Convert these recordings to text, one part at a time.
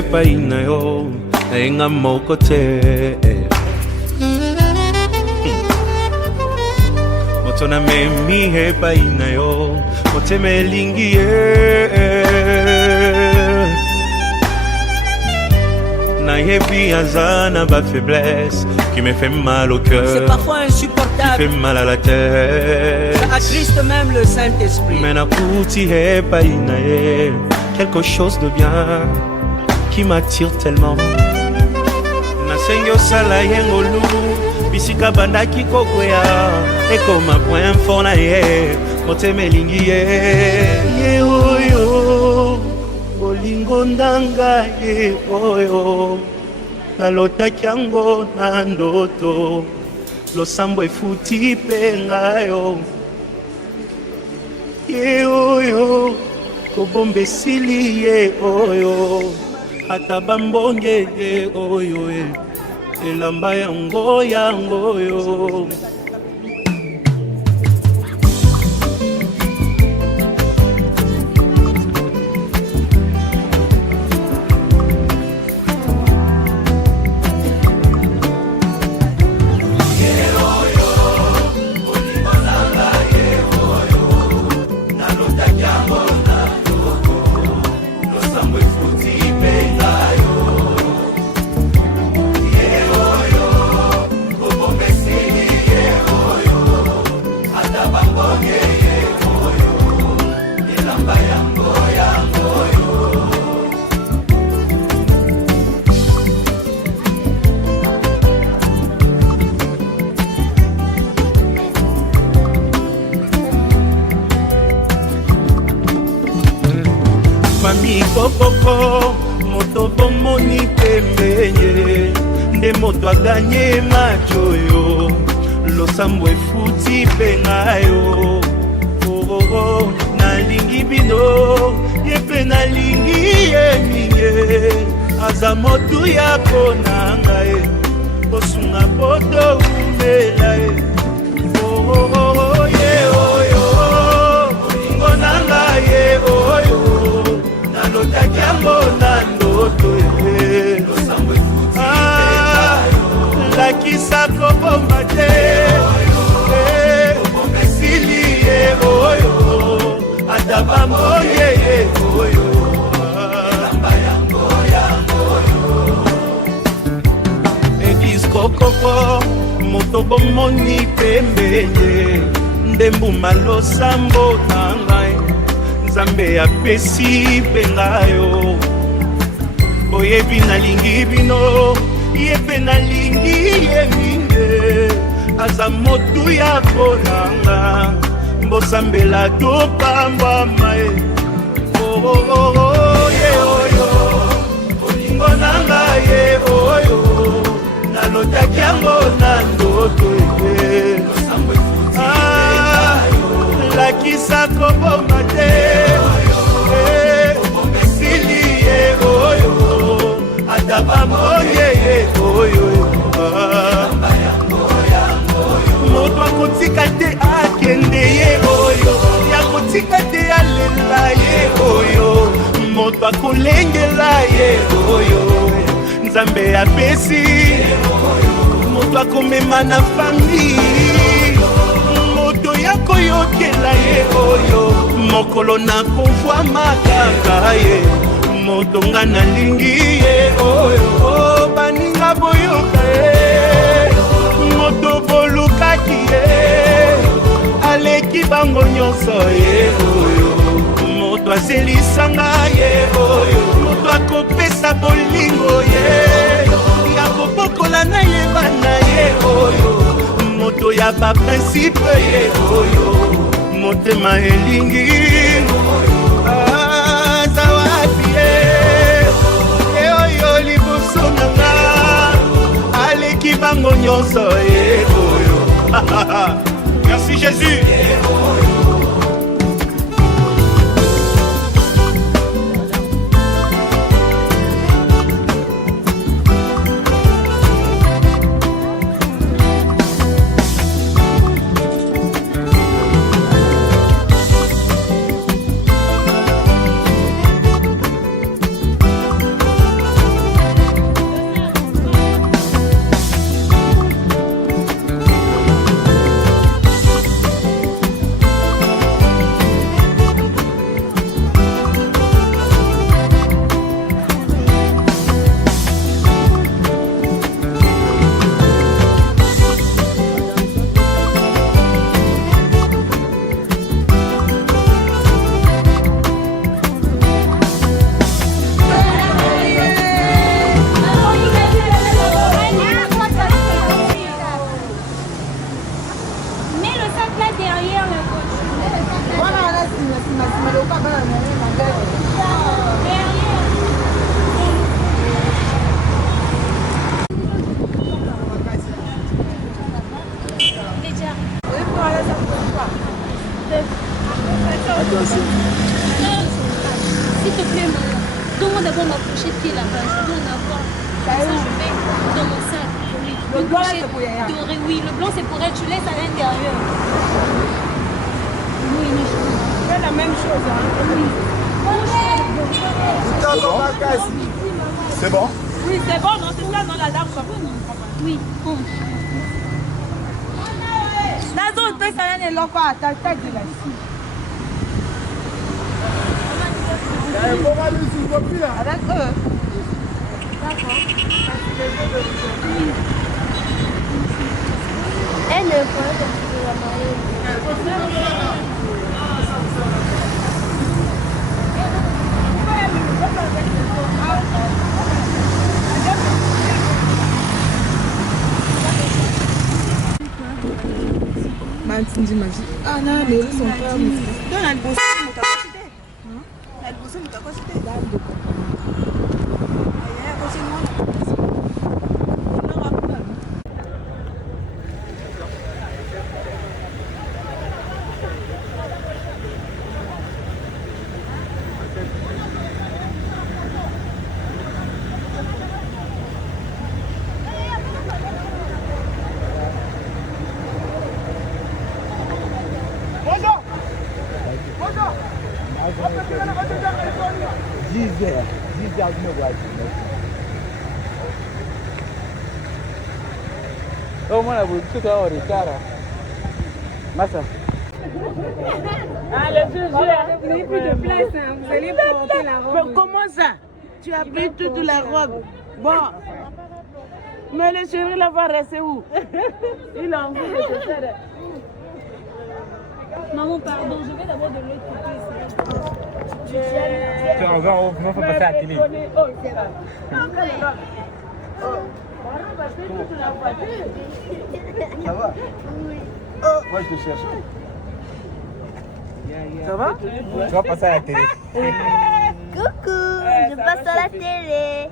epai na yo nayenga moko te. Moto na memi epai na yo motema elingi nayebi azana ba faiblesse qui me fait mal au cœur. C'est parfois insupportable. Qui fait mal à la tête. Ça attriste même le Saint-Esprit. Mais nakuti epai na ye quelque chose de bien qui m'attire tellement. Nasengi osala yengolu bisika bandaki kokwea ekoma point fort na ye motema elingi ye oyo bolingo ndanga ye oyo nalotaki yango na ndoto losambo efuti mpe ngayo ye oyo kobomba esili ye oyo ata bambonge ye oyo elamba yango yo. Mami kokoko moto bomoni pembenye nde moto aganye majoyo losambo efuti mpe ngayo nalingi bino ye mpe nalingi ye mingi aza motu ya konanga ye kosunga poto umela ye ye oyo olingo nanga ye oyo nalotaki yango na ndoto lakisa kobomba te esili ye oyo ata bamoye ye oyo eglise kokoko moto bomoni pembenye nde mbuma losambo na ngai nzambe apesi mpe ngayo boyebi nalingi bino ye mpe nalingi ye mingi aza motu ya kolanga mbosambela topambwama ye ye oyo olingo nanga ye oyo nalotaki yango na ndoto lakisa kobomba te esili ye oyo ata bamoye ye oyo moto akotika te akende ye oyo yakotika te alela ye oyo moto akolengela ye oyo nzambe apesi moto akomema na fami moto yakoyokela ye oyo mokolo nakovwa makaka ye moto nga nalingi ye oyo baninga boyoka ye moto bolukaki ye aleki bango nyonso ye oyo moto azelisanga ye oyo moto akopesa bolingo ye yakobokola na ye bana ye oyo moto ya baprincipe ye oyo motema elingi azawapi ye oyo liboso nanga aleki bango nyonso ye oyo merci Jésus. coucher doré. Oui, le blanc c'est pour elle, tu laisses à l'intérieur. Oui, c'est la même chose. C'est bon? Oui, c'est bon, non, c'est ça, non, la dame. Oui. Nazo, tu ça n'est pas à ta tête de la ici. Avec eux. Elle ne peut Ah non, mais ils sont pas. Donne à le bosser, mon capacité. Elle bosse mon capacité. Oh, moi, vous tout à l'heure, Massa. Ah, le jour, vous n'avez plus de place, hein. Vous allez porter la robe. Mais comment ça? Tu as pris toute la robe. Bon. Mais le chéri là va rester où? Il a envie de se faire. Maman, pardon, je vais d'abord de l'autre côté. On va passer à la télé. Ça va? Moi, je te cherche. Ça va? Tu vas passer à la télé. Coucou, je passe à la télé.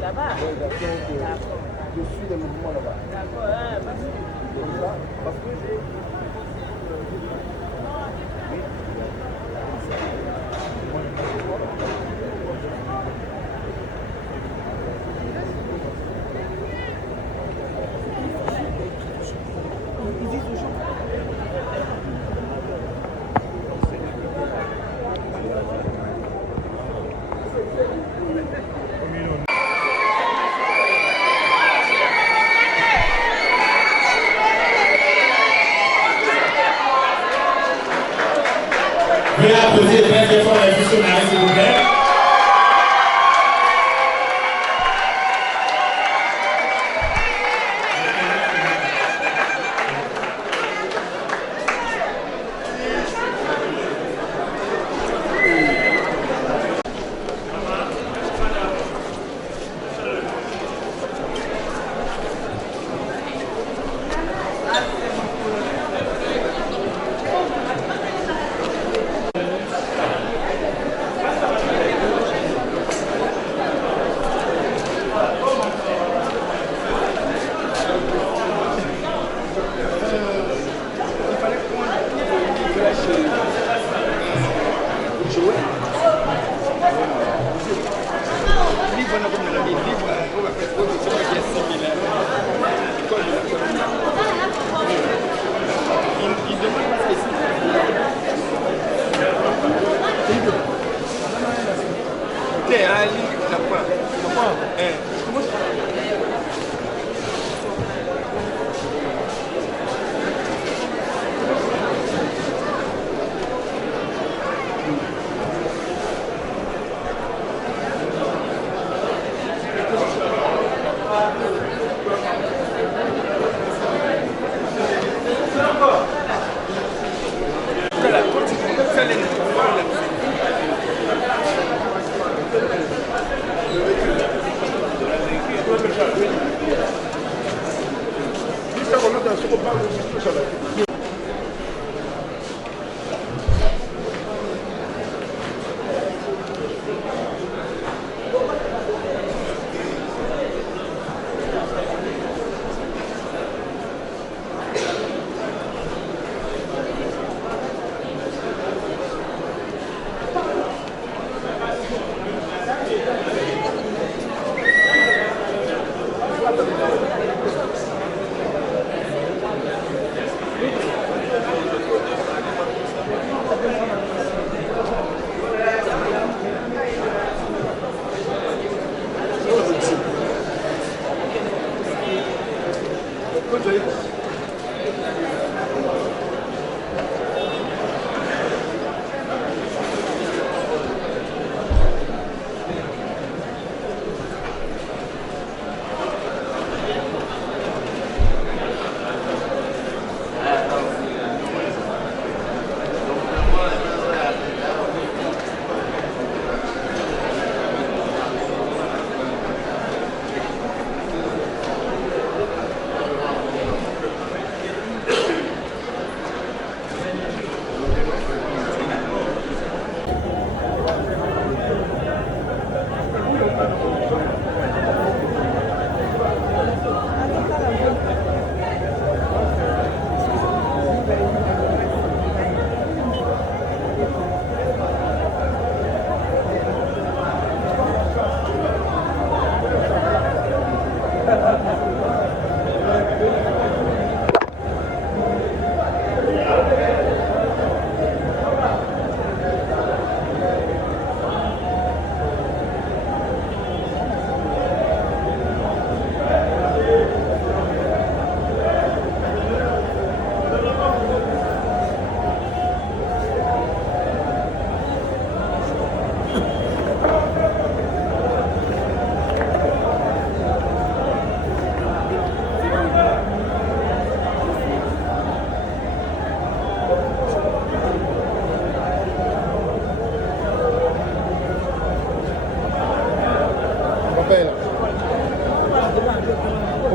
Là-bas. Je suis les mouvements là-bas. D'accord. Parce que j'ai... Veuillez applaudir très fort les missionnaires, s'il vous plaît.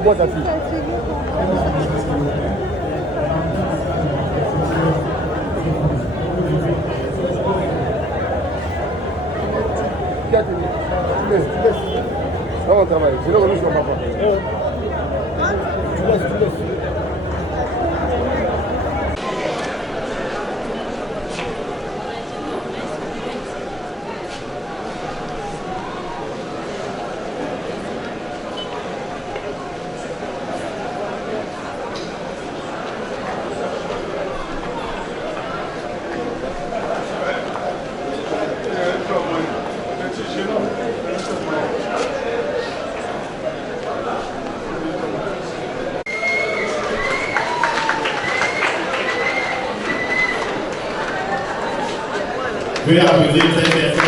boîte à filles. On travaille. C'est là que je suis papa. Tu laisses. Veuillez applaudir cette personne.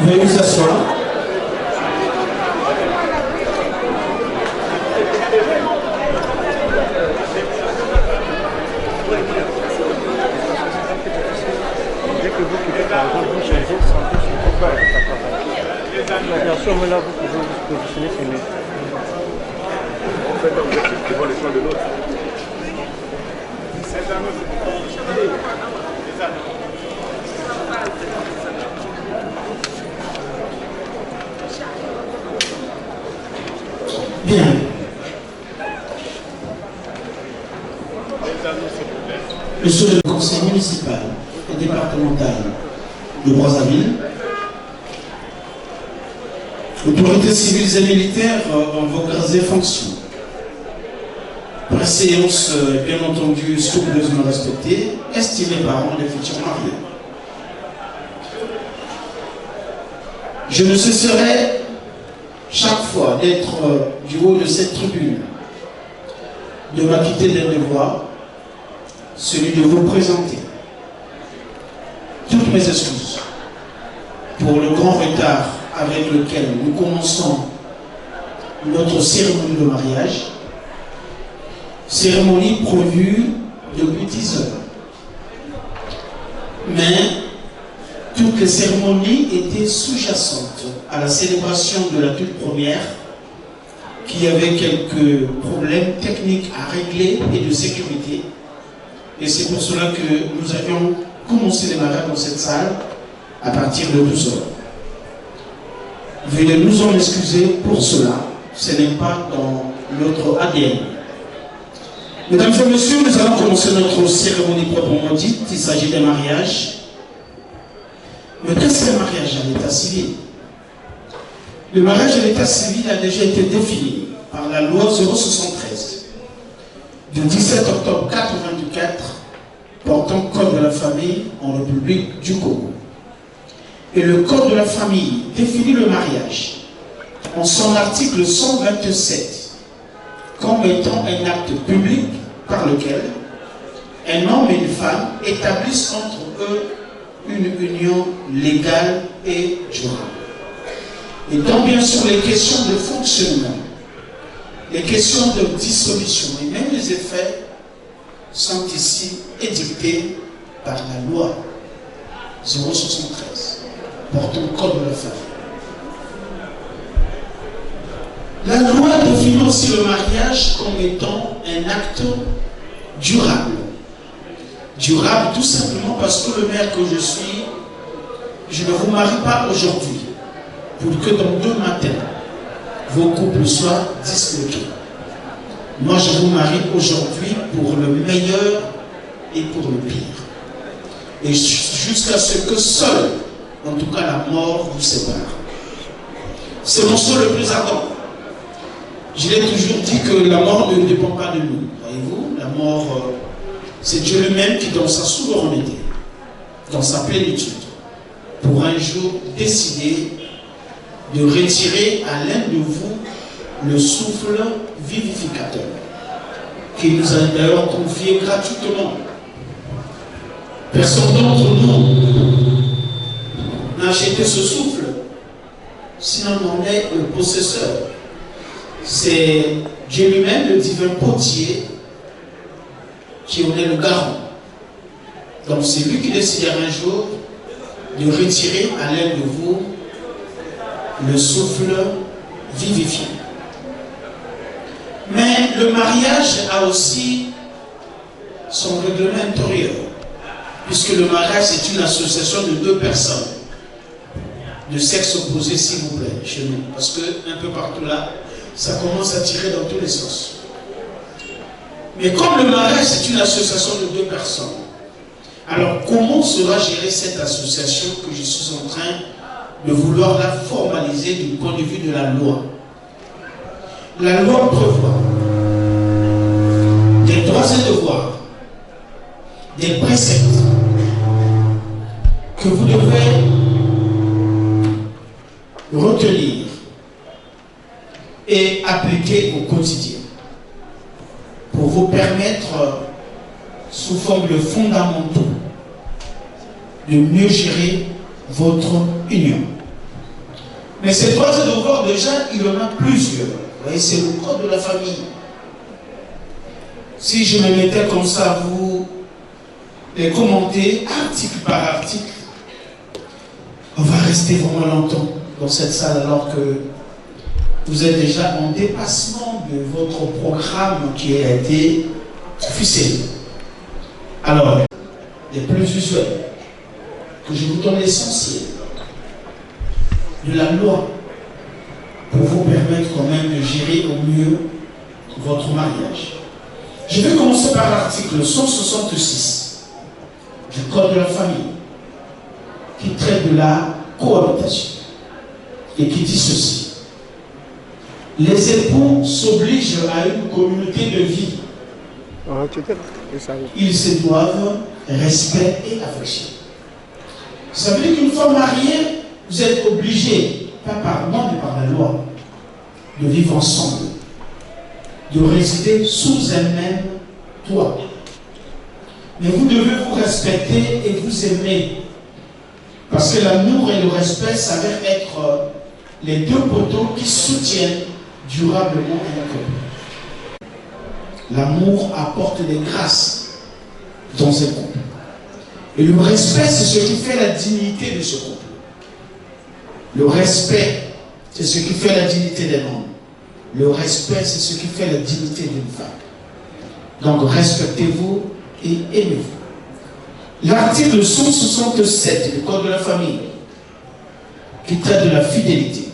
Veuillez vous asseoir. Dès que vous quittez par exemple, vous changez, bien sûr, mais là, vous pouvez vous positionner, c'est mieux. En fait, l'objectif, c'est voir les choix de l'autre. Bien. Monsieur le conseil municipal et départemental de Brazzaville, autorités civiles et militaires en vos grades et fonctions. Préséance, bien entendu, scrupuleusement respectée, estimés parents des futurs mariés. Je ne cesserai chaque fois d'être du haut de cette tribune, de m'acquitter d'un devoir, celui de vous présenter toutes mes excuses pour le grand retard avec lequel nous commençons notre cérémonie de mariage, cérémonie prévue depuis 10 heures. Mais toutes les cérémonies étaient sous-jacentes à la célébration de la toute première, qui avait quelques problèmes techniques à régler et de sécurité. Et c'est pour cela que nous avions commencé les mariages dans cette salle à partir de 12 heures. Veuillez nous en excuser pour cela. Ce n'est pas dans notre ADN. Mesdames et messieurs, nous allons commencer notre cérémonie proprement dite. Il s'agit d'un mariage. Mais qu'est-ce qu'un mariage à l'état civil? Le mariage à l'état civil a déjà été défini par la loi 073 du 17 octobre 1984 portant Code de la famille en République du Congo. Et le Code de la famille définit le mariage en son article 127 comme étant un acte public par lequel un homme et une femme établissent entre eux une union légale et durable. Et donc bien sûr les questions de fonctionnement, les questions de dissolution et même les effets sont ici édictés par la loi 073 portant Code de la famille. La loi définit aussi le mariage comme étant un acte durable. Durable tout simplement parce que le maire que je suis, je ne vous marie pas aujourd'hui pour que dans 2 matins, vos couples soient disloqués. Moi, je vous marie aujourd'hui pour le meilleur et pour le pire. Et jusqu'à ce que seul, en tout cas la mort, vous sépare. C'est mon souhait le plus ardent Je l'ai toujours dit que la mort ne dépend pas de nous. Voyez-vous, la mort, c'est Dieu lui-même qui, dans sa souveraineté, dans sa plénitude, pour un jour décider de retirer à l'un de vous le souffle vivificateur, qu'il nous a d'ailleurs confié gratuitement. Personne d'entre nous n'a acheté ce souffle, sinon on est le possesseur. C'est Dieu lui-même, le divin potier, qui en est le garant. Donc c'est lui qui décidera un jour de retirer à l'un de vous le souffle vivifiant. Mais le mariage a aussi son règlement intérieur, puisque le mariage c'est une association de deux personnes de sexe opposé, s'il vous plaît, chez nous, parce que un peu partout là, ça commence à tirer dans tous les sens. Mais comme le mariage c'est une association de deux personnes, alors comment sera gérée cette association que je suis en train de vouloir la formaliser du point de vue de la loi? La loi prévoit des droits et devoirs, des préceptes que vous devez retenir et appliquer au quotidien pour vous permettre, sous forme de fondamentaux, de mieux gérer votre union. Mais ces droits et devoirs, déjà, il y en a plusieurs. Vous voyez, c'est le code de la famille. Si je me mettais comme ça à vous les commenter article par article, on va rester vraiment longtemps dans cette salle alors que vous êtes déjà en dépassement de votre programme qui a été ficelé. Alors, les plus usuels, que je vous donne l'essentiel de la loi pour vous permettre quand même de gérer au mieux votre mariage. Je vais commencer par l'article 166 du Code de la famille qui traite de la cohabitation et qui dit ceci: les époux s'obligent à une communauté de vie. Ils se doivent respect et affection. Ça veut dire qu'une fois mariée, vous êtes obligés, pas par moi mais par la loi, de vivre ensemble, de résider sous un même toit. Mais vous devez vous respecter et vous aimer. Parce que l'amour et le respect s'avèrent être les deux poteaux qui soutiennent durablement un couple. L'amour apporte des grâces dans un couple. Et le respect, c'est ce qui fait la dignité de ce couple. Le respect, c'est ce qui fait la dignité d'un homme. Le respect, c'est ce qui fait la dignité d'une femme. Donc, respectez-vous et aimez-vous. L'article 167 du Code de la famille, qui traite de la fidélité,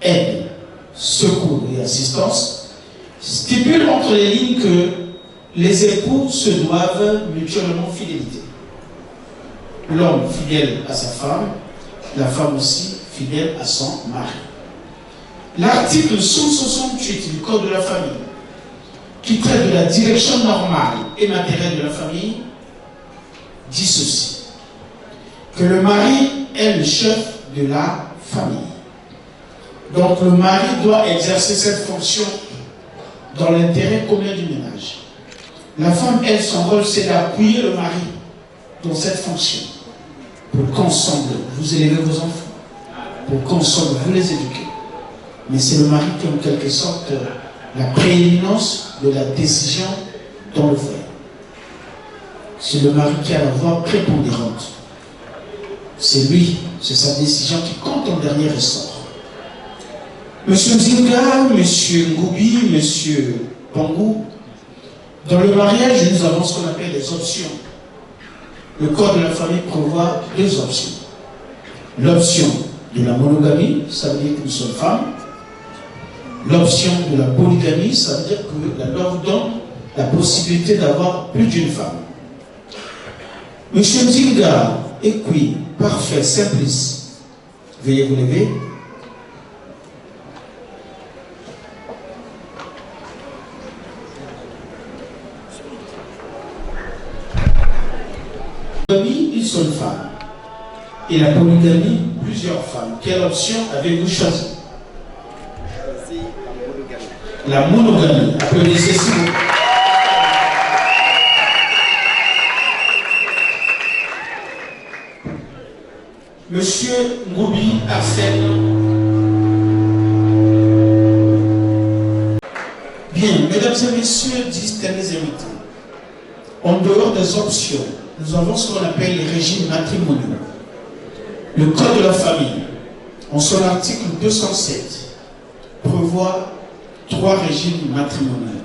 aide, secours et assistance, stipule entre les lignes que les époux se doivent mutuellement fidélité. L'homme fidèle à sa femme, la femme aussi fidèle à son mari. L'article 168 du Code de la famille, qui traite de la direction normale et matérielle de la famille, dit ceci: que le mari est le chef de la famille. Donc le mari doit exercer cette fonction dans l'intérêt commun du ménage. La femme, elle, son rôle, c'est d'appuyer le mari dans cette fonction, pour qu'ensemble vous élevez vos enfants, pour qu'ensemble vous les éduquez. Mais c'est le mari qui, en quelque sorte, la prééminence de la décision dans le foyer. C'est le mari qui a la voix prépondérante. C'est lui, c'est sa décision qui compte en dernier ressort. Monsieur Zinga, Monsieur Ngoubi, Monsieur Pangou, dans le mariage, nous avons ce qu'on appelle les options. Le Code de la famille prévoit deux options. L'option de la monogamie, ça veut dire qu'une seule femme. L'option de la polygamie, ça veut dire que la loi vous donne la possibilité d'avoir plus d'une femme. Monsieur Zinga, équi, parfait, simplice. Veuillez vous lever. monogamie, une seule femme. Et la polygamie, plusieurs femmes. Quelle option avez-vous choisi? La monogamie. Applaudissez s'il vous plaît. Monsieur Ngoubi Arsène. Bien, mesdames et messieurs, distingués invités, en dehors des options, nous avons ce qu'on appelle les régimes matrimoniaux. Le Code de la famille, en son article 207, prévoit 3 régimes matrimoniaux,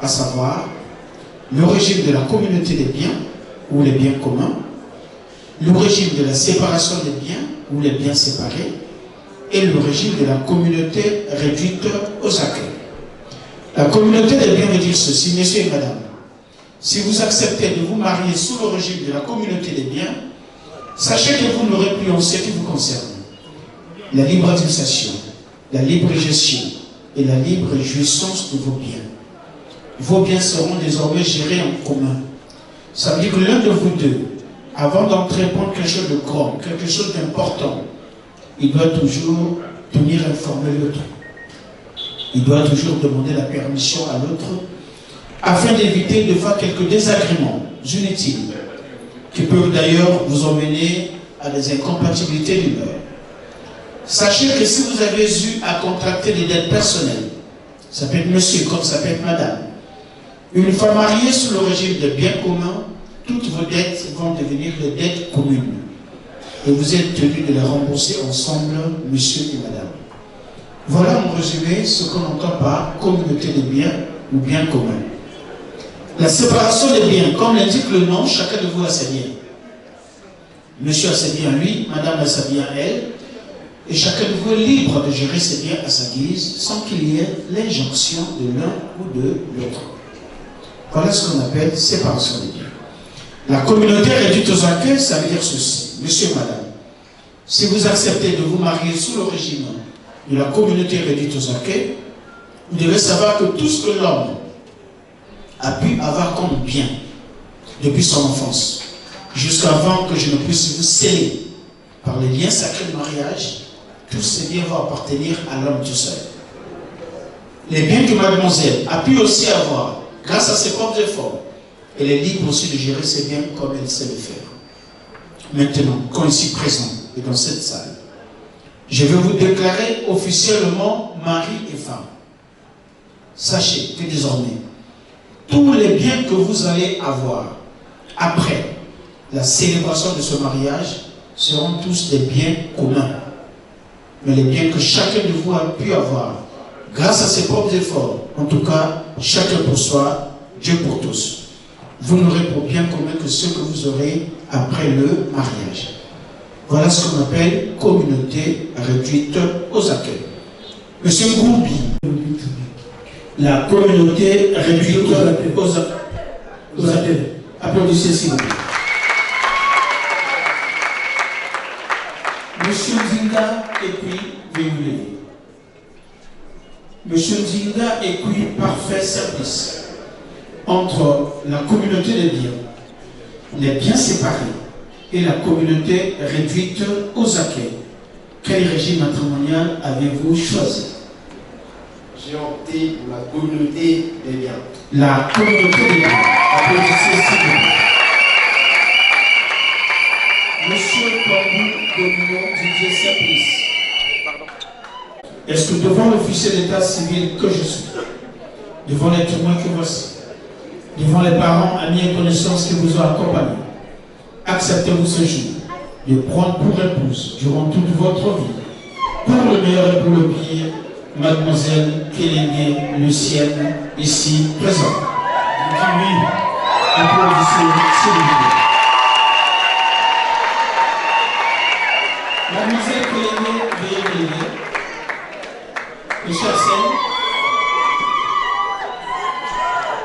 à savoir le régime de la communauté des biens ou les biens communs, le régime de la séparation des biens ou les biens séparés et le régime de la communauté réduite aux accueils. La communauté des biens veut dire ceci, messieurs et madame. Si vous acceptez de vous marier sous le régime de la communauté des biens, sachez que vous n'aurez plus en ce qui vous concerne la libre administration, la libre gestion et la libre jouissance de vos biens. Vos biens seront désormais gérés en commun. Ça veut dire que l'un de vous deux, avant d'entrer prendre quelque chose de grand, quelque chose d'important, il doit toujours tenir informé l'autre. Il doit toujours demander la permission à l'autre afin d'éviter de faire quelques désagréments inutiles qui peuvent d'ailleurs vous emmener à des incompatibilités d'humeur. Sachez que si vous avez eu à contracter des dettes personnelles, ça peut être monsieur comme ça peut être madame, une fois mariée sous le régime de biens communs, toutes vos dettes vont devenir des dettes communes. Et vous êtes tenus de les rembourser ensemble, monsieur et madame. Voilà en résumé ce qu'on entend par communauté des biens ou biens communs. La séparation des biens, comme l'indique le nom, chacun de vous a ses biens. Monsieur a ses biens lui, madame a ses biens elle, et chacun de vous est libre de gérer ses biens à sa guise sans qu'il y ait l'injonction de l'un ou de l'autre. Voilà ce qu'on appelle séparation des biens. La communauté réduite aux accueils, ça veut dire ceci. Monsieur et madame, si vous acceptez de vous marier sous le régime de la communauté réduite aux accueils, vous devez savoir que tout ce que l'homme a pu avoir comme bien depuis son enfance, jusqu'avant que je ne puisse vous sceller par les liens sacrés de mariage, tous ces biens vont appartenir à l'homme tout seul. Les biens que mademoiselle a pu aussi avoir, grâce à ses propres efforts, elle est libre aussi de gérer ses biens comme elle sait le faire. Maintenant, quand ici présent et dans cette salle, je vais vous déclarer officiellement mari et femme. Sachez que désormais, tous les biens que vous allez avoir après la célébration de ce mariage seront tous des biens communs. Mais les biens que chacun de vous a pu avoir, grâce à ses propres efforts, en tout cas, chacun pour soi, Dieu pour tous. Vous n'aurez pour bien commun que ce que vous aurez après le mariage. Voilà ce qu'on appelle communauté réduite aux accueils. Monsieur Ngoubi, la communauté réduite aux accueils. Applaudissez s'il vous plaît. Monsieur Nzinga et puis Véoulé. Monsieur Nzinga et puis parfait service entre la communauté des biens, les biens séparés et la communauté réduite aux accueils. Quel régime matrimonial avez-vous choisi? J'ai opté pour la communauté des biens. La communauté des biens. Applaudissez s'il vous plaît. Monsieur Pambou Domino Didier Saprice. Est-ce que devant l'officier d'état civil que je suis, devant les témoins que voici, devant les parents, amis et connaissances qui vous ont accompagné, acceptez-vous ce jour de prendre pour épouse durant toute votre vie, pour le meilleur et pour le pire, mademoiselle Kélégué Lucienne, ici présente. Je dis oui. Applaudissez s'il vous plaît. Mademoiselle Kélégué, veuillez lever. Monsieur Arsène.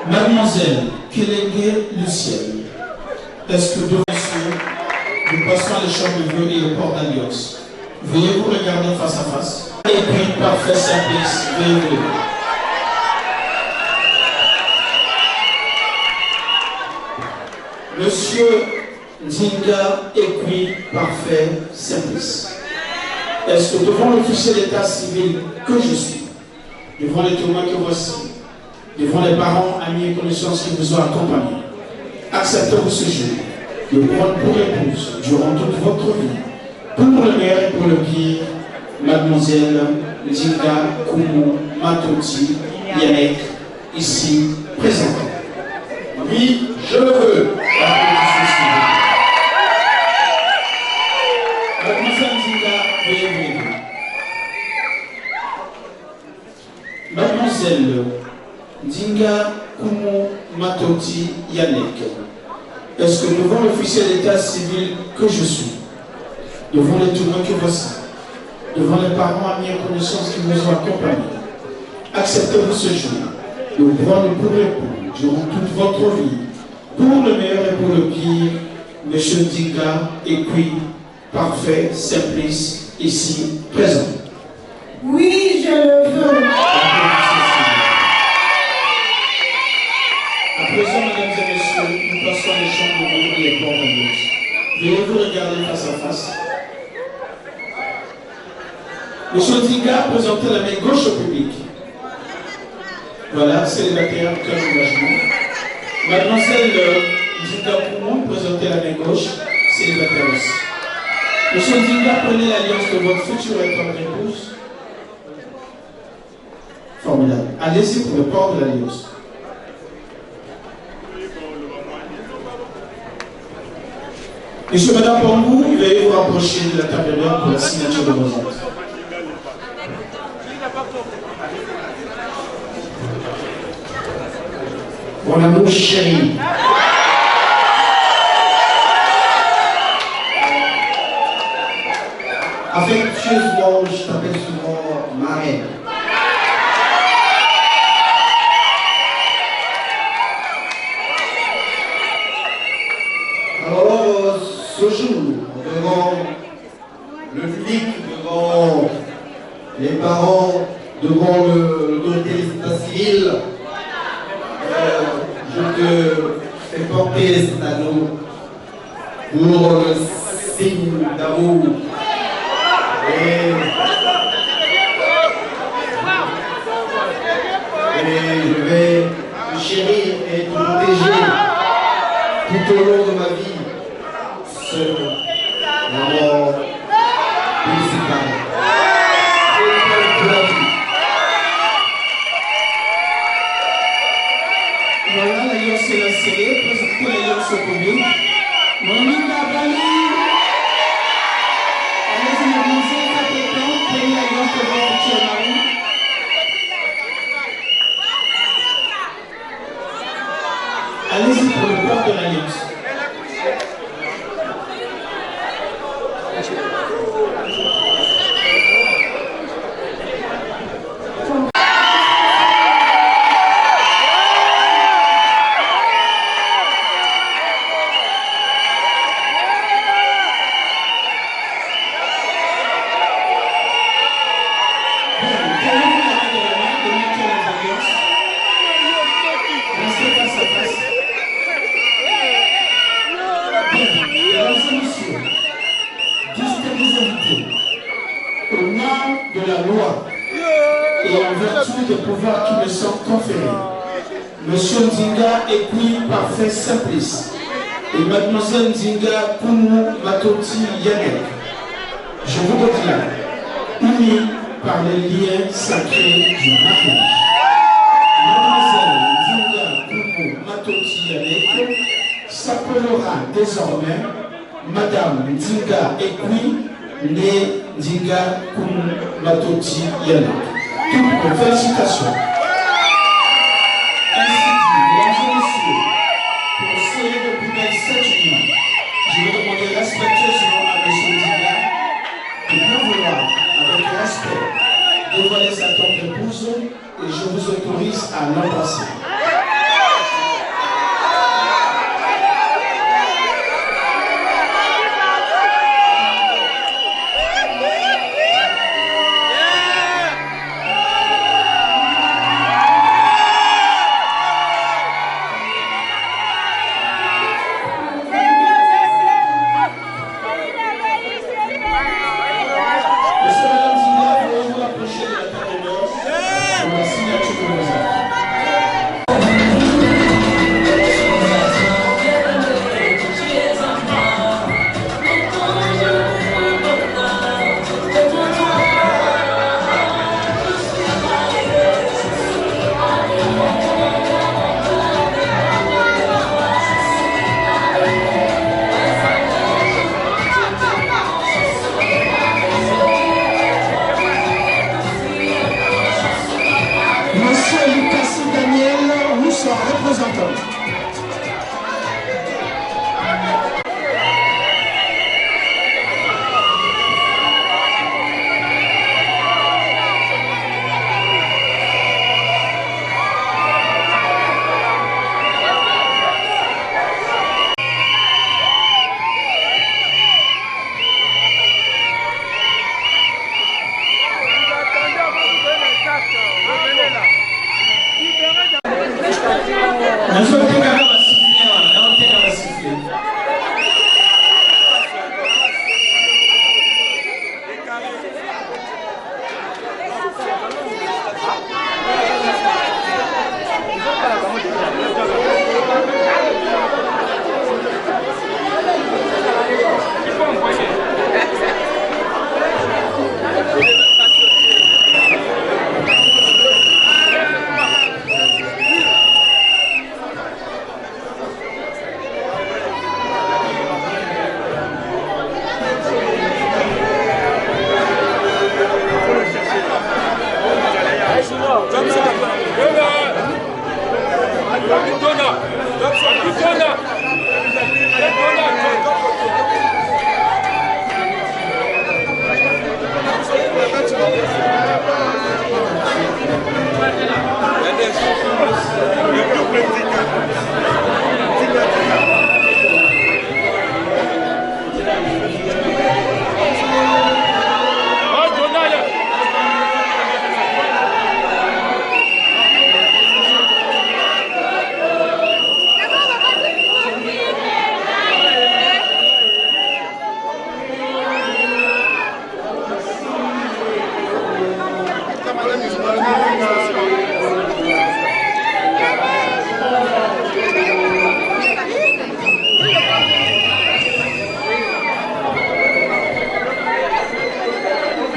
Mademoiselle Kélégué Lucienne, est-ce que devant nous passons à l'échange de vœux et au port d'alliance? Veuillez vous regarder face à face. Et puis, parfait service, veuillez vous lever. Monsieur Ndinga Ekui Parfait Simplice. Est-ce que devant l'officier d'état civil que je suis, devant les témoins que voici, devant les parents, amis et connaissances qui vous ont accompagnés, acceptez-vous ce jour de prendre pour épouse durant toute votre vie, pour le meilleur et pour le pire, mademoiselle Ndinga Koumou Matoti Yannick, ici présente. Oui, je le veux. Mademoiselle Ndinga, veuillez venir. Mademoiselle Ndinga Koumou Matoti Yannick, est-ce que devant l'officier d'état civil que je suis, devant les témoins que voici, devant les parents, amis et connaissances qui vous ont accompagnés, acceptez-vous ce jour de prendre pour époux durant toute votre vie, pour le meilleur et pour le pire, Monsieur Ndinga Ekui Parfait Simplice, ici présent? Oui, je le veux. À présent, mesdames et messieurs, nous passons à l'échange de mots et les portes d'ambiance. Veuillez vous regarder face à face. Monsieur Ndinga, présentez la main gauche au public. Voilà, célibataire, cœur d'engagement. Mademoiselle Ndinga Koumou, présentez la main gauche, célibataire aussi. Monsieur Ndinga, prenez l'alliance de votre future et tendre épouse. Formidable. Allez-y pour le port de l'alliance. Monsieur, madame Bambou, veuillez vous rapprocher de la table d'honneur pour la signature de vos actes. Mon amour chéri. Affectueusement, je t'appelle souvent ma reine. Alors, ce jour, devant le public, devant les parents, devant l'autorité d'état civil, je te fais porter cet anneau pour le signe d'amour. Et je vais te chérir et te protéger tout au long de ma vie. Ce moment principal. De la vie. Voilà, l'alliance est lancée. Présentez l'alliance au public. Monica Bali. Allez-y, mademoiselle, faites le temps. Prenez l'alliance de votre futur mari. Allez-y pour le port de l'alliance. Des pouvoirs qui me sont conférés. Monsieur Ndinga Ekui Parfait Simplice et Mademoiselle Ndinga Koumou Matoti Yannick, je vous déclare unis par les liens sacrés du mariage. Mademoiselle Ndinga Koumou Matoti Yannick s'appellera désormais Madame Ndinga Ekui née Ndinga Koumou Matoti Yannick. Toutes félicitations. Ainsi dit, mesdames et messieurs, pour sceller de plus belle cette union, je vais demander respectueusement à M. Ndinga de bien vouloir, avec respect, dévoiler sa tendre épouse et je vous autorise à l'embrasser.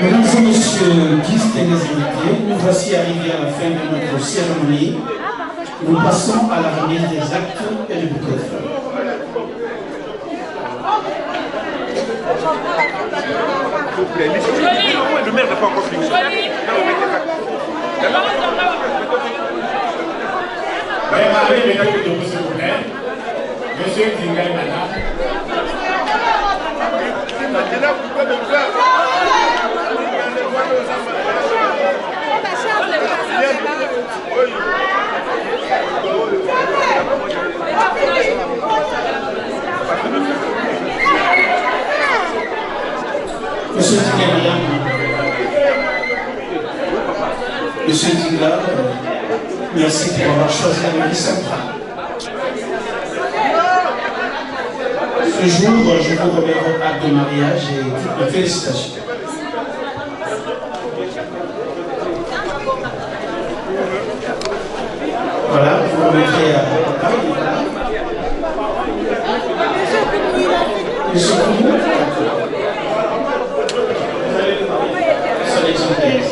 Mesdames et messieurs, guistes et les invités, nous voici arrivés à la fin de notre cérémonie. Nous passons à la remise des actes et du bouquet de fleurs. Le maire n'a pas encore fini. Monsieur Tingai, madame. Monsieur Tingai, madame. Monsieur Tingai, merci pour avoir choisi la mairie centrale. Ce jour, je vous remets votre acte de mariage et toutes mes félicitations. Voilà, vous remettrez à papa. Monsieur Koumou, c'est l'exemplaire.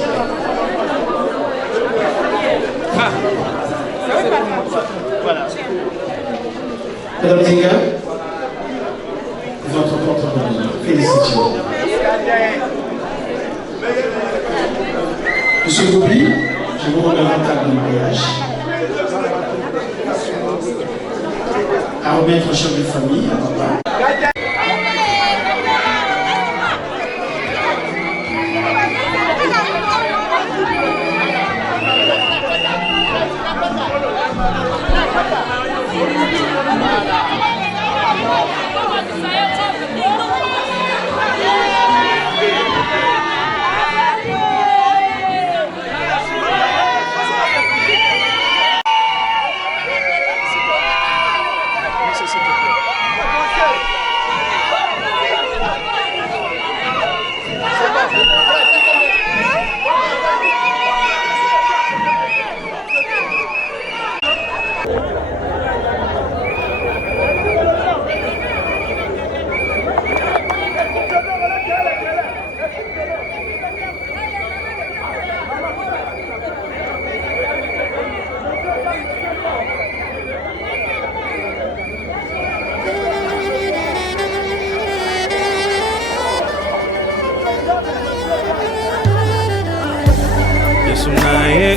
Voilà. Madame Tinga, votre porte-parole. Félicitations. Monsieur Goubi, je vous remets votre acte de mariage. À remettre au chef de famille, à papa.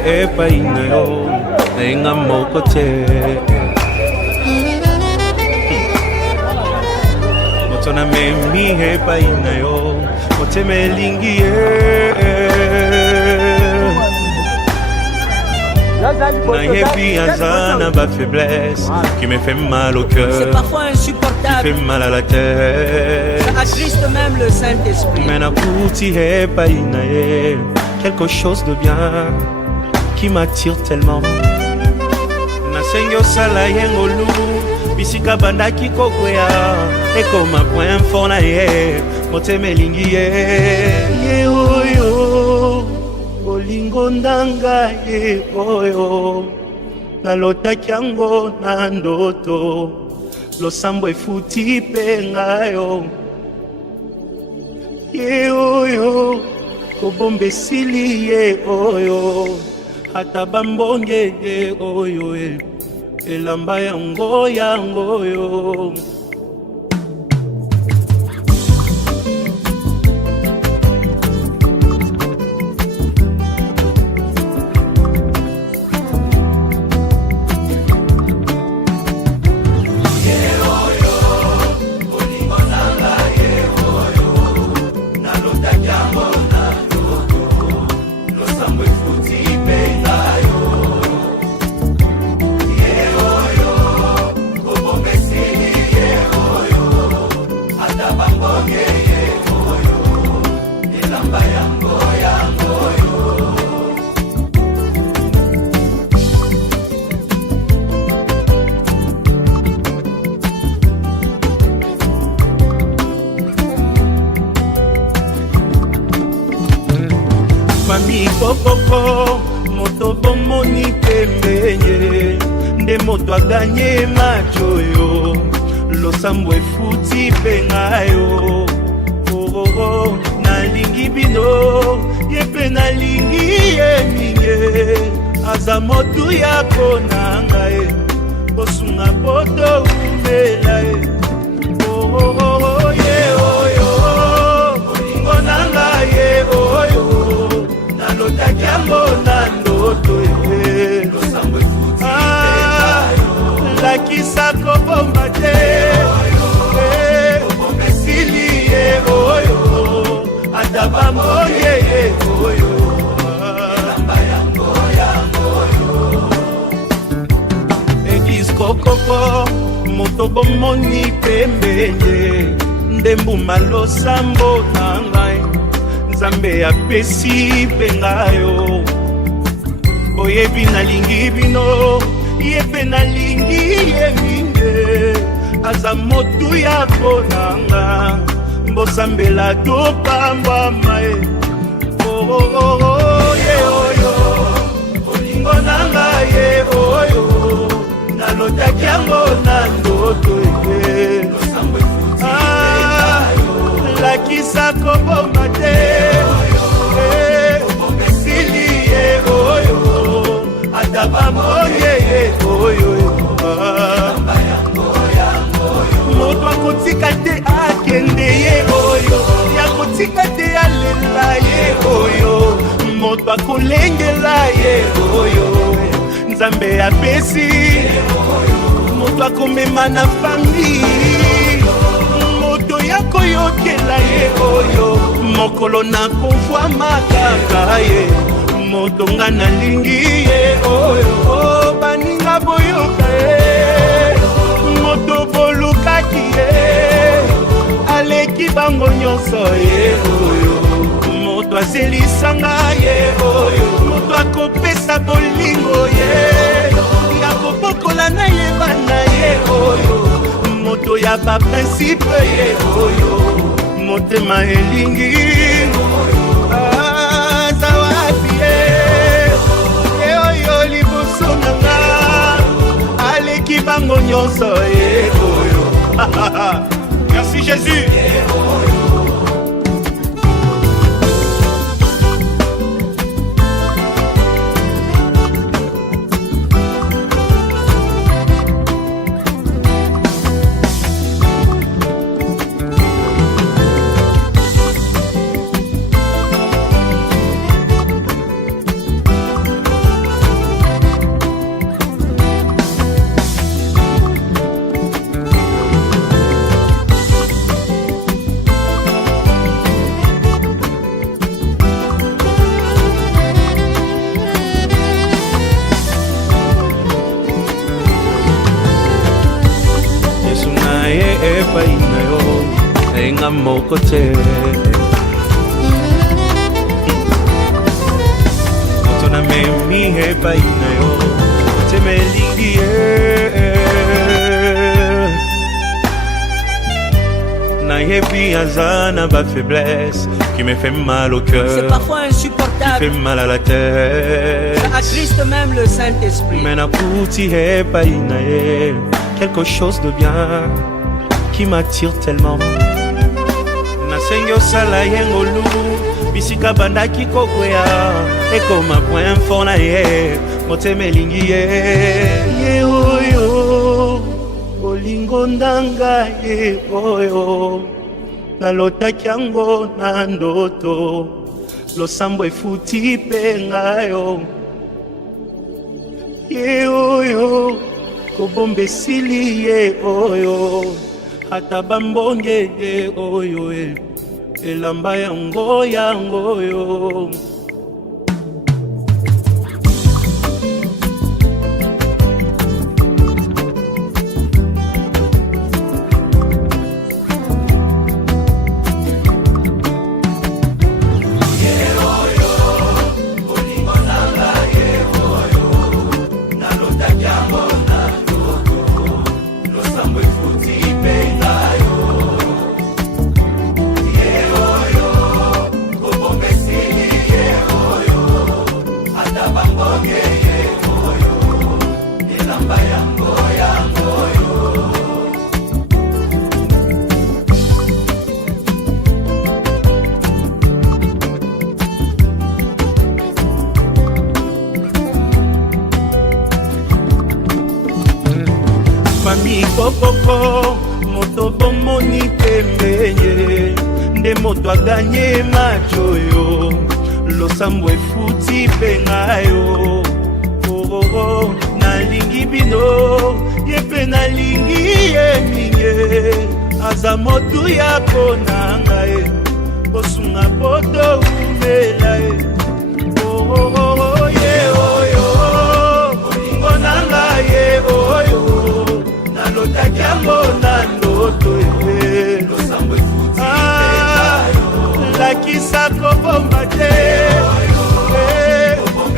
epai na yo nenga moko te moto na memi epai na yo motema elingi ye nayebi aza na ba faiblesse qui me fait mal au cœur, c'est parfois insupportable, qui fait mal à la tête, ça attriste même le Saint-Esprit. Mais nakuti epai na ye quelque chose de bien qui m'attire tellement. Nasengi osala yengolu bisika bandaki kokwea ekoma point fort na ye motema elingi ye oyo olingo ndanga ye oyo nalotaki yango na ndoto losambo efuti mpe ngayo ye oyo kobomba esili ye oyo ata bambonge ye oyo elamba yango yango yo Koko moto bomoni pembenye nde moto aganye macho yo losambo efuti penga yo nalingi bino ye mpe nalingi ye mingi aza motu ya konanga ye kosunga poto umela ye ye oyo olingo nanga ye oyo nalotaki yango na ndoto ye lakisa kobomba te esili ye oyo ata bamoye ye oyo ekis kokoko moto bomoni pembeye ndembuma losambo na ngai nzambe apesi mpe ngayo oyebi nalingi bino ye mpe nalingi ye mingi aza motu ya konanga mbosambela topambwama ye ye oyo olingo nanga ye oyo nalotaki yango na ndoto ye lakisa kobomba te esili ye oyo ata bamoye ye oyo moto akotika te akende ye oyo yakotika te alela ye oyo moto akolengela ye oyo nzambe apesi moto akomema na fami moto ya koyokela ye oyo mokolo na kovwa makaka ye moto nga nalingi ye oyo baninga boyoka ye moto bolukaki ye aleki bango nyonso ye oyo moto aselisanga ye oyo moto akopesa bolingo ye yakobokola na ye bana ye oyo moto ya baprincipe ye oyo motema elingi azawapi ye oyo liboso nanga aleki bango nyonso ye oyo merci Jésus. Moko te otona memi epai na yo otemelingi ye nayebi aza na ba faiblesse qui me fait mal au cœur. C'est parfois insupportable. Qui fait mal à la tête. Ça attriste même le Saint-Esprit. Mais nakuti epai na ye quelque chose de bien qui m'attire tellement. Nasengi osala yengolu bisika bandaki kokwea ekoma point fort na ye motema elingi ye oyo olingo ndanga ye oyo nalotaki yango na ndoto losambo efuti mpe ngayo ye oyo kobomba esili ye oyo ata bambonge ye oyo elamba yango yo Yeah. ekokoko moto bomoni pembenye nde moto aganye match oyo losambo efuti mpe ngayo nalingi bino ye mpe nalingi ye mingi aza motuya mpo na ngai kosunga poto umela ye ye oyo olingo na ngai ye oyo nalotaki yango na ndoto ye lakisa kobomba te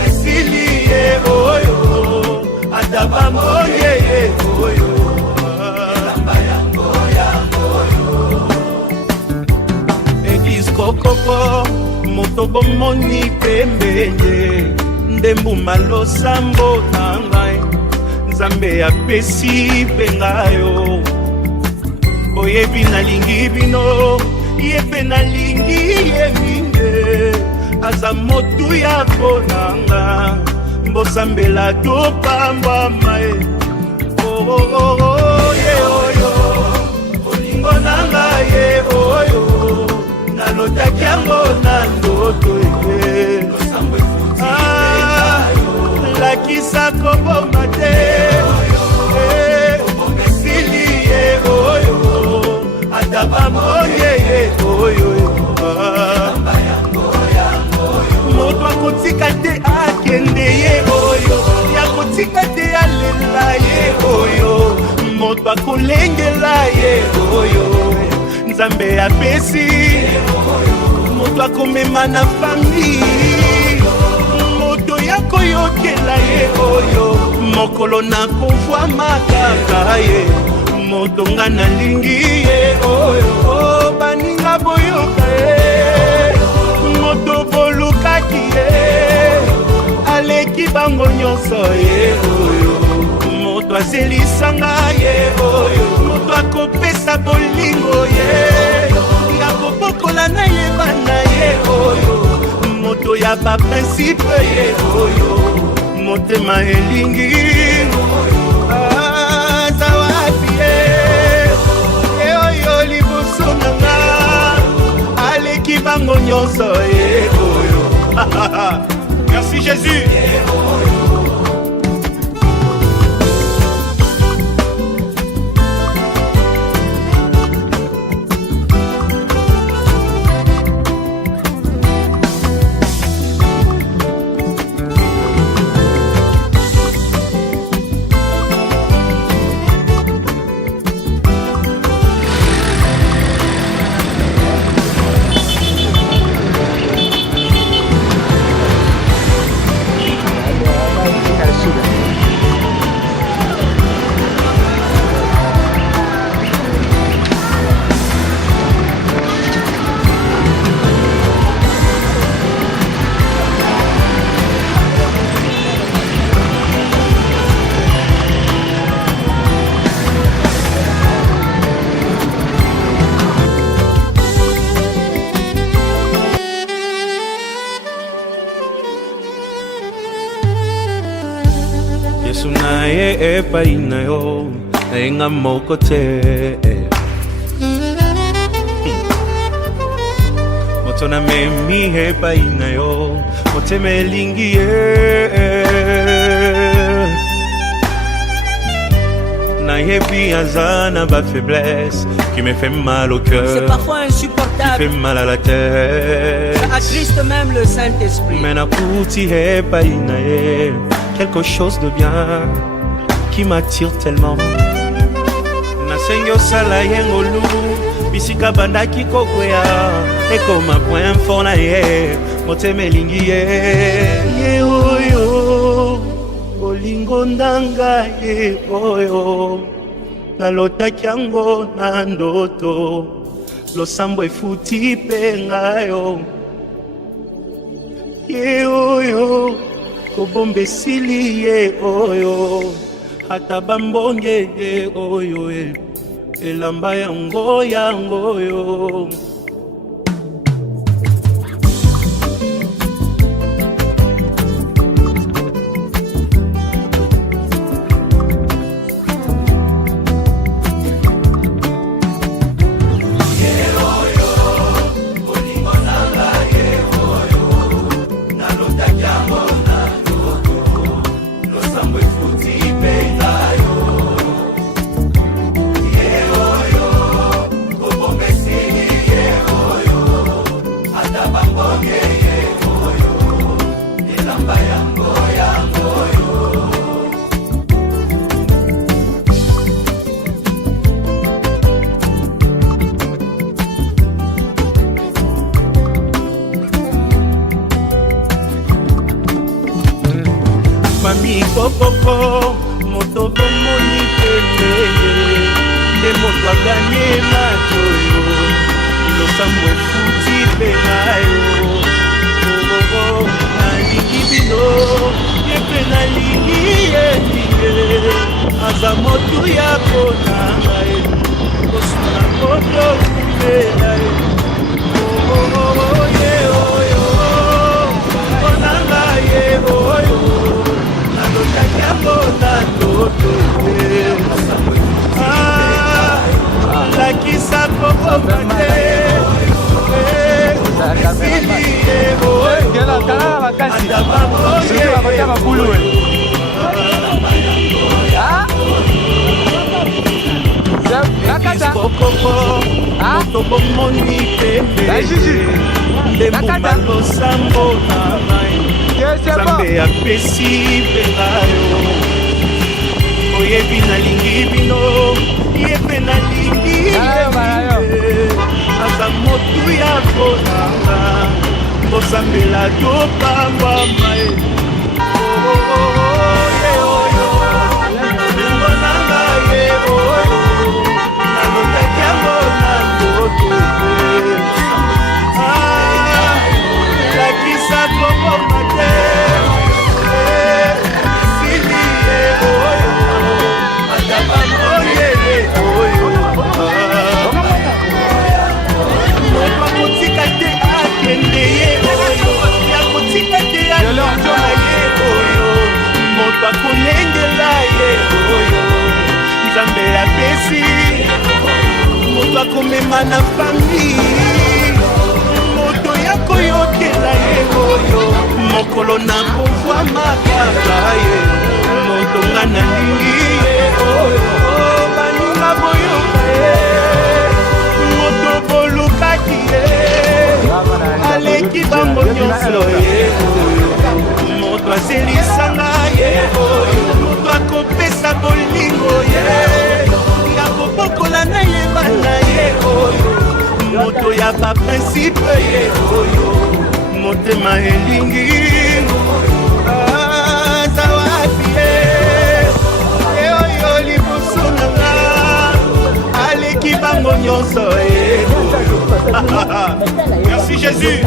esili ye oyo ata bambonye ye oyo eglise kokoko moto bomoni pembenye nde mbuma losambo na ngai nzambe apesi mpe ngayo boyebi nalingi bino ye mpe nalingi ye mingi aza motuya mpo na nga mbosambela topambwama ye ye oyo olingo na ngai ye oyo nalotaki yango na ndoto ye lakisa koboma te esili ye oyo ata bambonye ye oyo moto akotika te akende ye oyo yakotika te alela ye oyo moto akolengela ye oyo nzambe apesi moto akomema na fami moto yakoyokela ye oyo mokolo nakovwama kaka ye moto nga nalingi ye oyo baninga boyoka ye moto bolukaki ye aleki bango nyonso ye oyo moto azelisanga ye oyo moto akopesa bolingo ye yakobokola na ye bana ye oyo moto ya baprincipe ye oyo motema elingi azawapi ye oyo liboso nanga aleki bango nyonso ye oyo merci Jésus Yesu naye epai na yo nayenga moko te moto na memi epai na yo motema elingi ye nayebi aza na ba faiblesse qui me fait mal au cœur. C'est parfois insupportable. Qui fait mal à la tête. Ça attriste même le Saint-Esprit. Mais nakuti epai na ye quelque chose de bien qui m'attire tellement. Nasengi osala yengolu bisika bandaki kokwea ekoma point fort na ye motema elingi ye oyo olingo ndanga ye oyo nalotaki yango na ndoto losambo efuti mpe ngayo ye oyo kobomba esili ye oyo ata bambonge ye oyo elamba yango yo moto bomoni pembeye nde moto aganye match oyo losambo efuti mpe na yo nalingi bino ye mpe nalingi yeninge aza motu ya konanga ye kosuna moto kumela ye ye oyo konanga ye oyo nalotaki yango na ndoto lakisa kokoma te esili ye oyo ata baboye kokoko moto bomoni pembe ndembuba losambo na ngai nzambe apesi mpenga yo oyebi nalingi bino ye mpe nalingi aza motu ya konanga kosambela topambwama ye oyo ndengonanga ye oyo nalotaki yango na ndoto lakisa kokoma te sili ye oyo ata bamoyele oyo moto akotika te akende ye oyo akotika te akenda ye oyo moto akolengela ye oyo nzambe apesi moto akomema na fami moto ya koyokela ye oyo mokolo na kovwa makaka ye moto nga nalingi ye oyo baninga boyoka ye moto bolukaki ye aleki bango nyonso ye moto azelisanga ye oyo moto akopesa bolingo ye ya kobokola na yebana ye oyo moto ya baprincipe ye oyo motema elingi azawapi ye oyo liboso nanga aleki bango nyonso ye merci Jésus.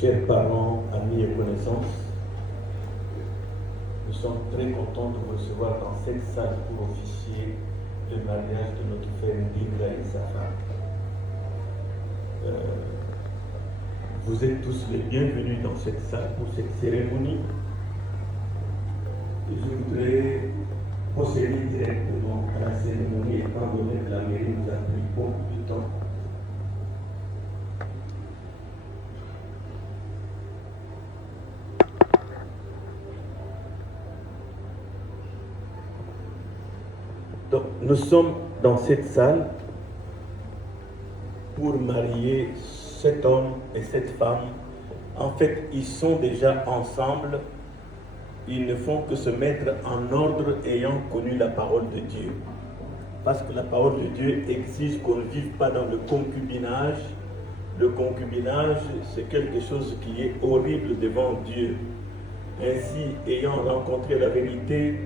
chers parents, amis et connaissances, nous sommes très contents de vous recevoir dans cette salle pour officier le mariage de notre frère Ndinga et sa femme. Vous êtes tous les bienvenus dans cette salle pour cette cérémonie. Et je voudrais procéder directement à la cérémonie étant donné que la mairie nous a pris beaucoup de temps. Donc, nous sommes dans cette salle pour marier cet homme et cette femme. En fait, ils sont déjà ensemble. Ils ne font que se mettre en ordre ayant connu la parole de Dieu. Parce que la parole de Dieu exige qu'on ne vive pas dans le concubinage. Le concubinage, c'est quelque chose qui est horrible devant Dieu. Ainsi, ayant rencontré la vérité,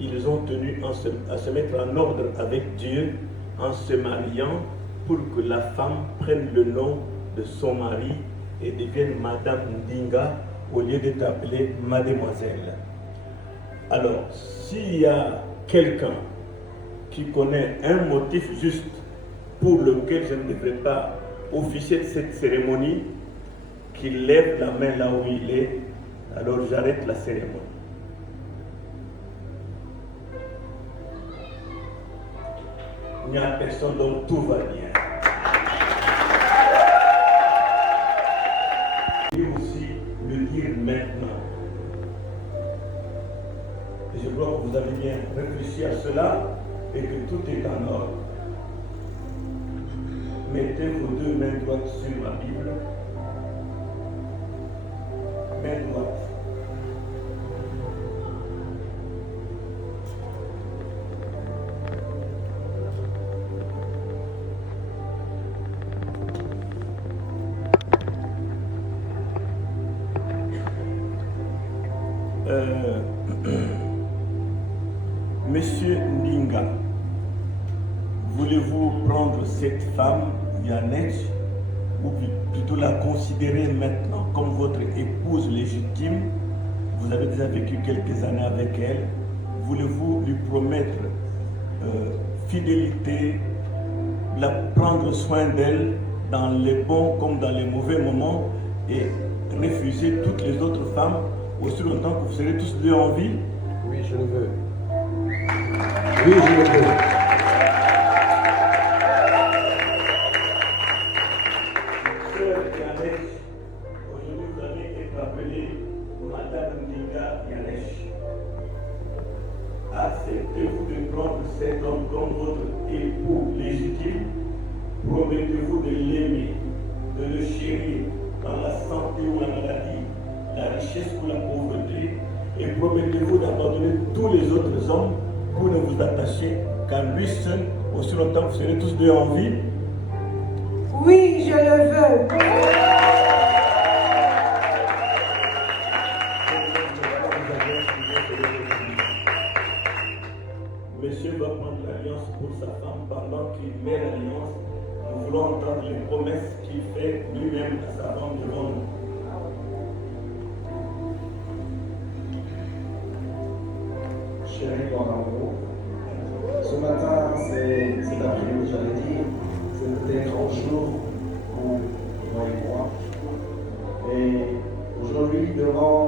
ils ont tenu à se mettre en ordre avec Dieu en se mariant pour que la femme prenne le nom de son mari et devienne Madame Ndinga au lieu d'être appelée Mademoiselle. Alors, s'il y a quelqu'un qui connaît un motif juste pour lequel je ne devrais pas officier de cette cérémonie, qu'il lève la main là où il est, alors j'arrête la cérémonie. Il n'y a personne dont tout va bien. Et aussi le dire maintenant. Et je crois que vous avez bien réfléchi à cela et que tout est en ordre. Mettez vos deux mains droites sur la Bible. Main droite. Monsieur Ndinga, voulez-vous prendre cette femme, Yanesh, ou plutôt la considérer maintenant comme votre épouse légitime? Vous avez déjà vécu quelques années avec elle. Voulez-vous lui promettre fidélité, prendre soin d'elle dans les bons comme dans les mauvais moments et refuser toutes les autres femmes aussi longtemps que vous serez tous deux en vie? Oui, je le veux. Oui, je le veux. Sœur Yanesh, aujourd'hui vous allez être appelée Madame Ndinga Yanesh. Acceptez-vous de prendre cet homme comme votre époux légitime? Promettez-vous de l'aimer, de le chérir dans la santé ou la maladie, la richesse ou la pauvreté, et promettez-vous d'abandonner tous les autres hommes pour ne vous attacher qu'à lui seul, aussi longtemps que vous serez tous deux en vie? Oui, je le veux. Monsieur va prendre l'alliance pour sa femme. Pendant qu'il met l'alliance, nous voulons entendre les promesses qu'il fait lui-même à sa femme devant nous. Chérie, mon amour, ce matin, cet après-midi, j'allais dire, c'est un grand jour pour moi et moi. Et aujourd'hui, devant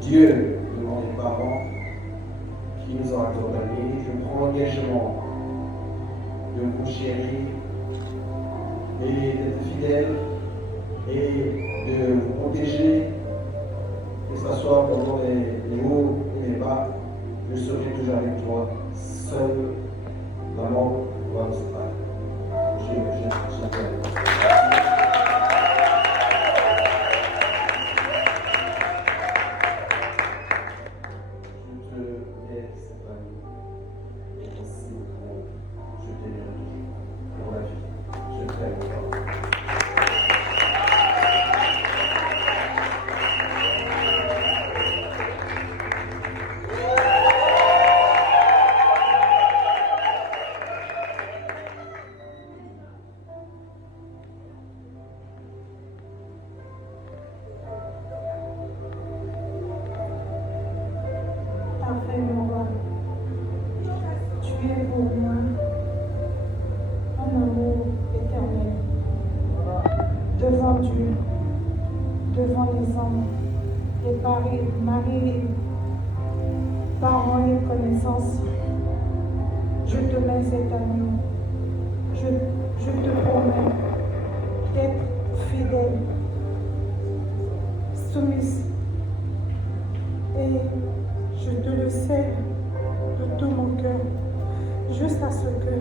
Dieu, devant les parents qui nous ont accompagnés, je prends l'engagement de vous chérir et d'être fidèle et de vous protéger, que ce soit pendant les hauts et les bas. Je serai toujours avec toi, seul, l'amour va nous séparer. Je t'aime. Marie, parents et connaissances, je te mets cet agneau. Je te promets d'être fidèle, soumise, et je te le sais de tout mon cœur, jusqu'à ce que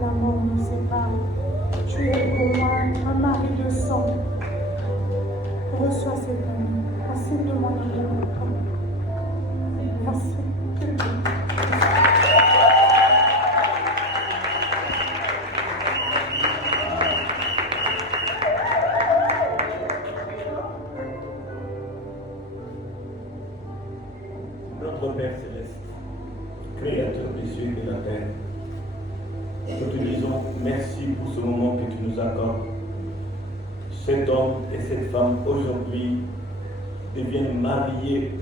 la mort nous sépare. Tu es pour moi un mari de sang. Reçois cet agneau. Merci de mon amour. Merci. Notre Père Céleste, Créateur des cieux et de la terre, nous te disons merci pour ce moment que tu nous accordes. Cet homme et cette femme aujourd'hui deviennent mariés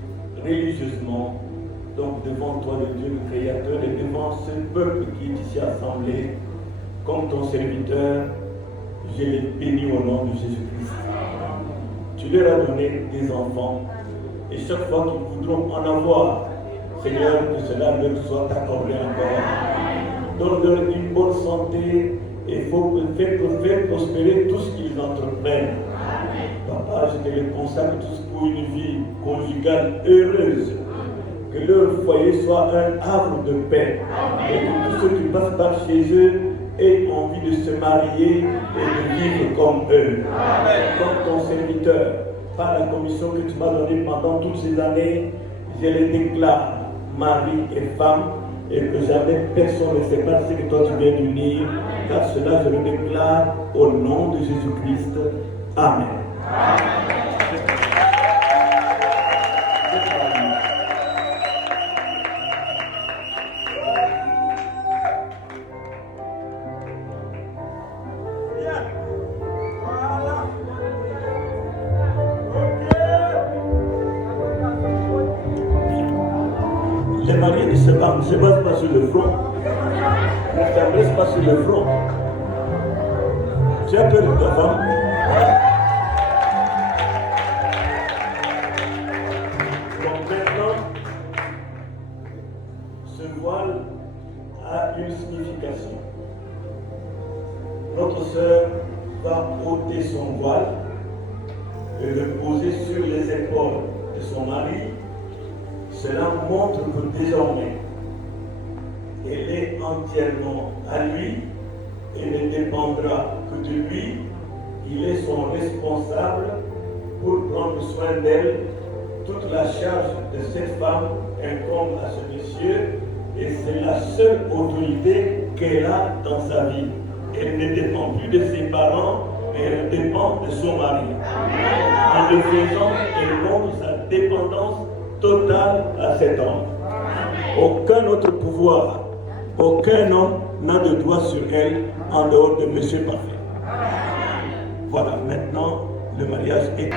religieusement, donc devant toi, le Dieu le Créateur, et devant ce peuple qui est ici assemblé, comme ton serviteur, je les bénis au nom de Jésus-Christ. Tu leur as donné des enfants, et chaque fois qu'ils voudront en avoir, Seigneur, que cela leur soit accordé encore. Donne-leur une bonne santé et faire prospérer tout ce qu'ils entreprennent. Papa, je te les consacre tous pour une vie conjugale heureuse. Que leur foyer soit un havre de paix. Et que tous ceux qui passent par chez eux aient envie de se marier et de vivre comme eux. Comme ton serviteur, par la commission que tu m'as donnée pendant toutes ces années, je les déclare mari et femme, et que jamais personne ne sépare ce que toi tu viens d'unir, car cela je le déclare au nom de Jésus-Christ. Amen. Les mariés ne se basent pas sur le front. Ne s'embrassent pas sur le front. Tu as peur de ta femme? Donc maintenant, ce voile a une signification. Notre sœur va ôter son voile et le poser sur les épaules de son mari. Cela montre que désormais, elle est entièrement à lui et ne dépendra que de lui. Il est son responsable pour prendre soin d'elle. Toute la charge de cette femme incombe à ce monsieur et c'est la seule autorité qu'elle a dans sa vie. Elle ne dépend plus de ses parents, mais elle dépend de son mari. En le faisant, elle montre sa dépendance totale à cet homme. Aucun autre pouvoir, aucun homme n'a de droit sur elle en dehors de Monsieur Parfait. Voilà, maintenant, le mariage est...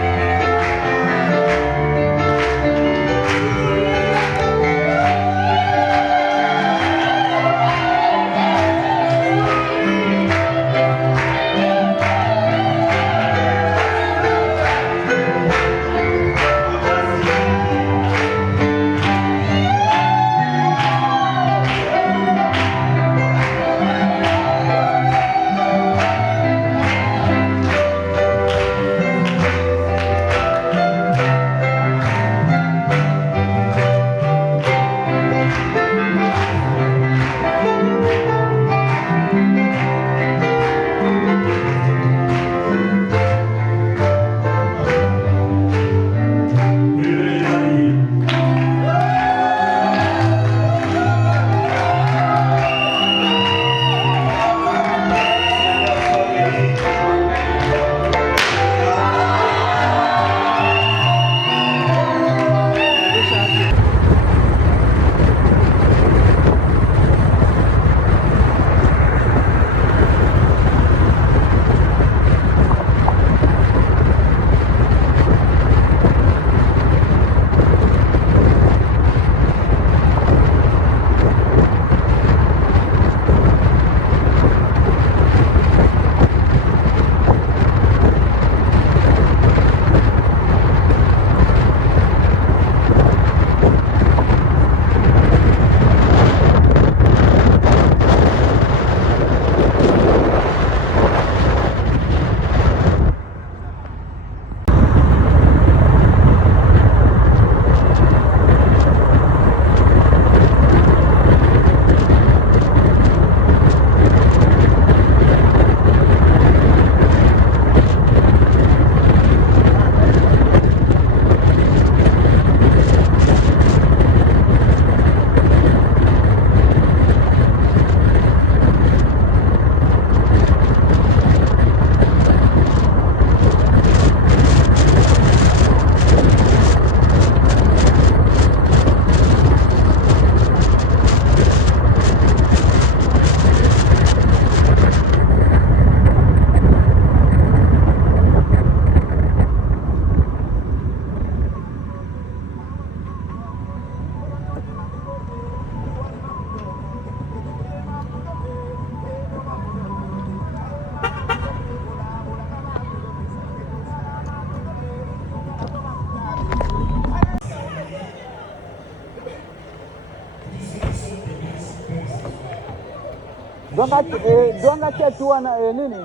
Donga chetu wana nini?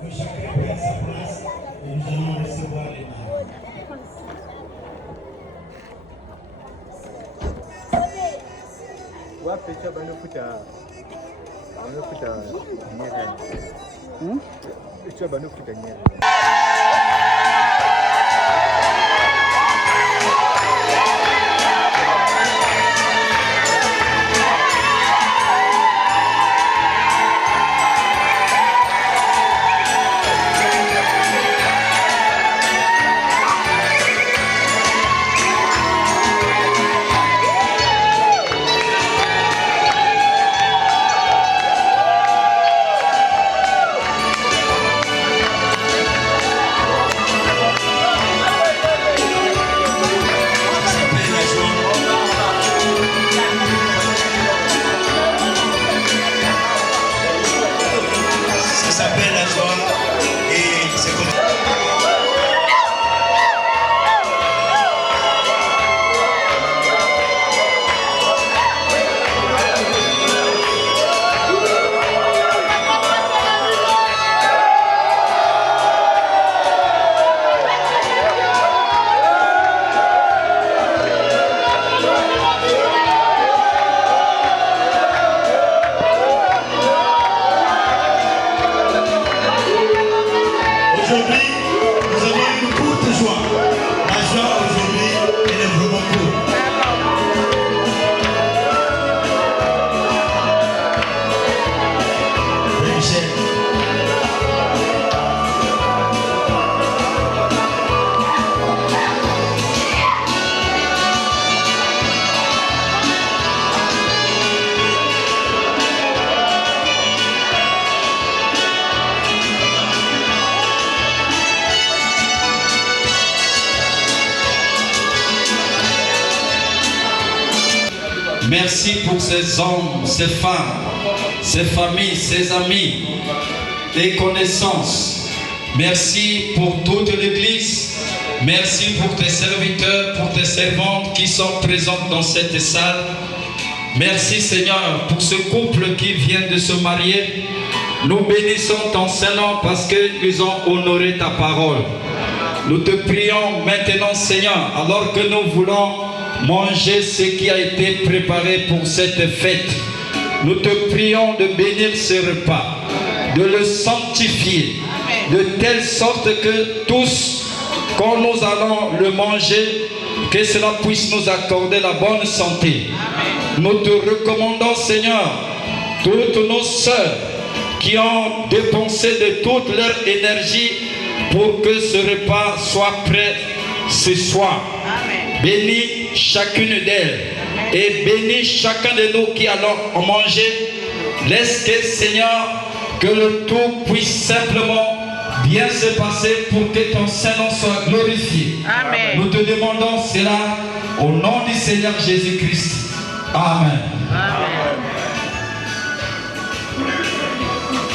Que chacun prenne sa place et nous allons recevoir les mains. Wapicha banufuta nyere. Picha banufuta nyere. Merci pour ces hommes, ces femmes, ces familles, ces amis, les connaissances. Merci pour toute l'Église. Merci pour tes serviteurs, pour tes servantes qui sont présentes dans cette salle. Merci Seigneur pour ce couple qui vient de se marier. Nous bénissons ton Saint-Nom parce qu'ils ont honoré ta parole. Nous te prions maintenant Seigneur, alors que nous voulons manger ce qui a été préparé pour cette fête. Nous te prions de bénir ce repas, de le sanctifier, de telle sorte que tous, quand nous allons le manger, que cela puisse nous accorder la bonne santé. Nous te recommandons Seigneur, toutes nos sœurs qui ont dépensé de toute leur énergie pour que ce repas soit prêt ce soir. Bénis chacune d'elles et bénis chacun de nous qui allons manger. Laisse que Seigneur, que le tout puisse simplement bien se passer pour que ton Saint-Nom soit glorifié. Amen. Nous te demandons cela au nom du Seigneur Jésus-Christ. Amen.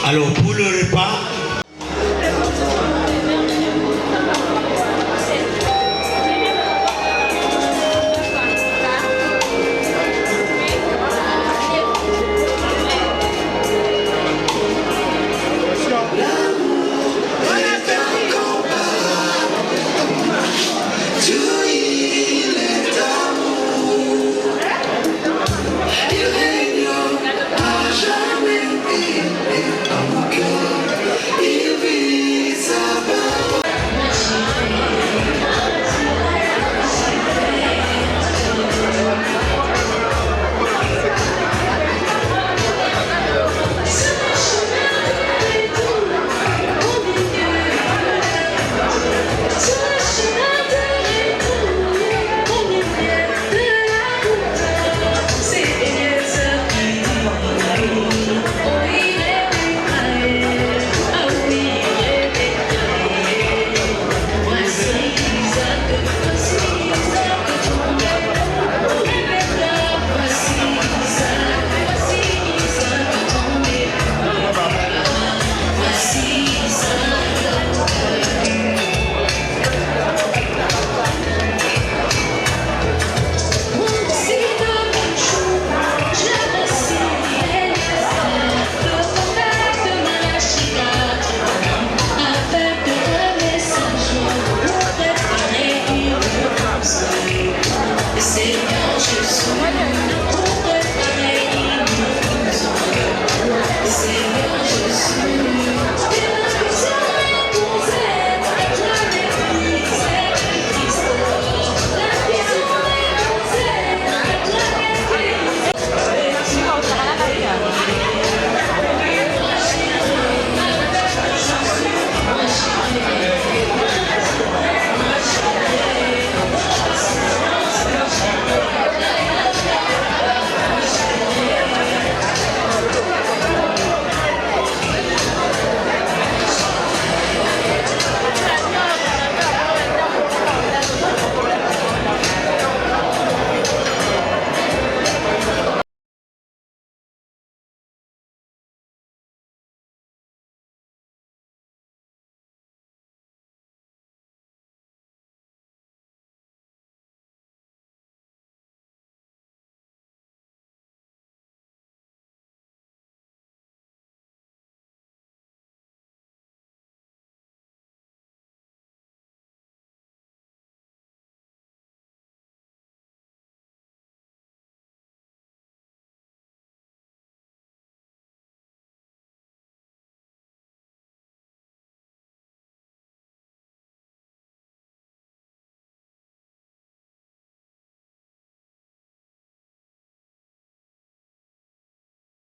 Alors pour le repas,